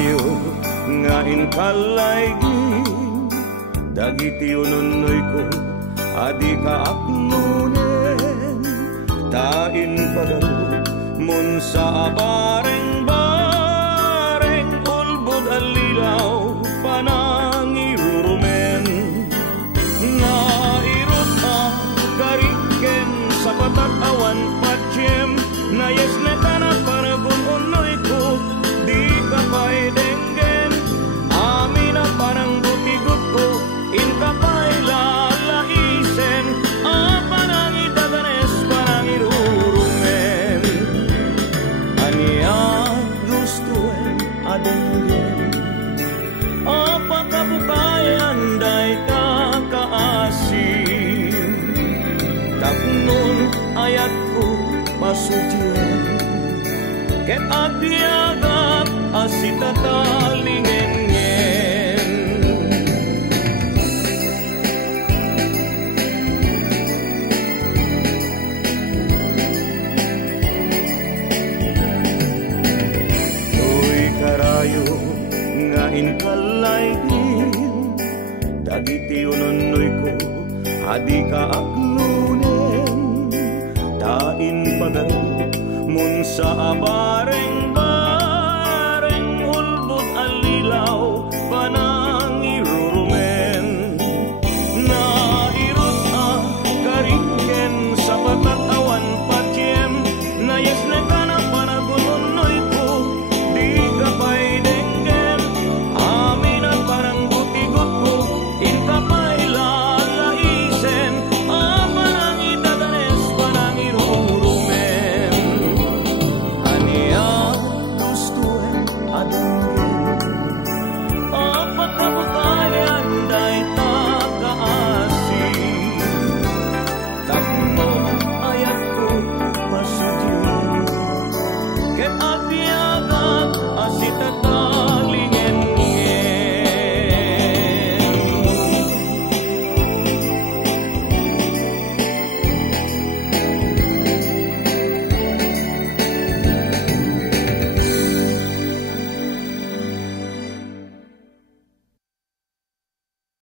karayo nga inkalaygin dagiti ununoy ko adi ka aknunen tain pagaro mun sa bareng-bareng ulbod alilaw panangirurumen nga irot kariken sa patat-awan patsyem na yes na tanat para bununoy ko di ka pa'y denggen amin na parang butigot ko in ka pa'y lalaisen parang itaganes parang irurumen aniya gustuin adenggen apakabukayan day kakaasin tapnon ayat ko pasudyen ket agyagat asitatalingen-ngen to'y karayo nga inkalaygin dagiti ununoy ko adi ka aklunen tain pagaro mun sa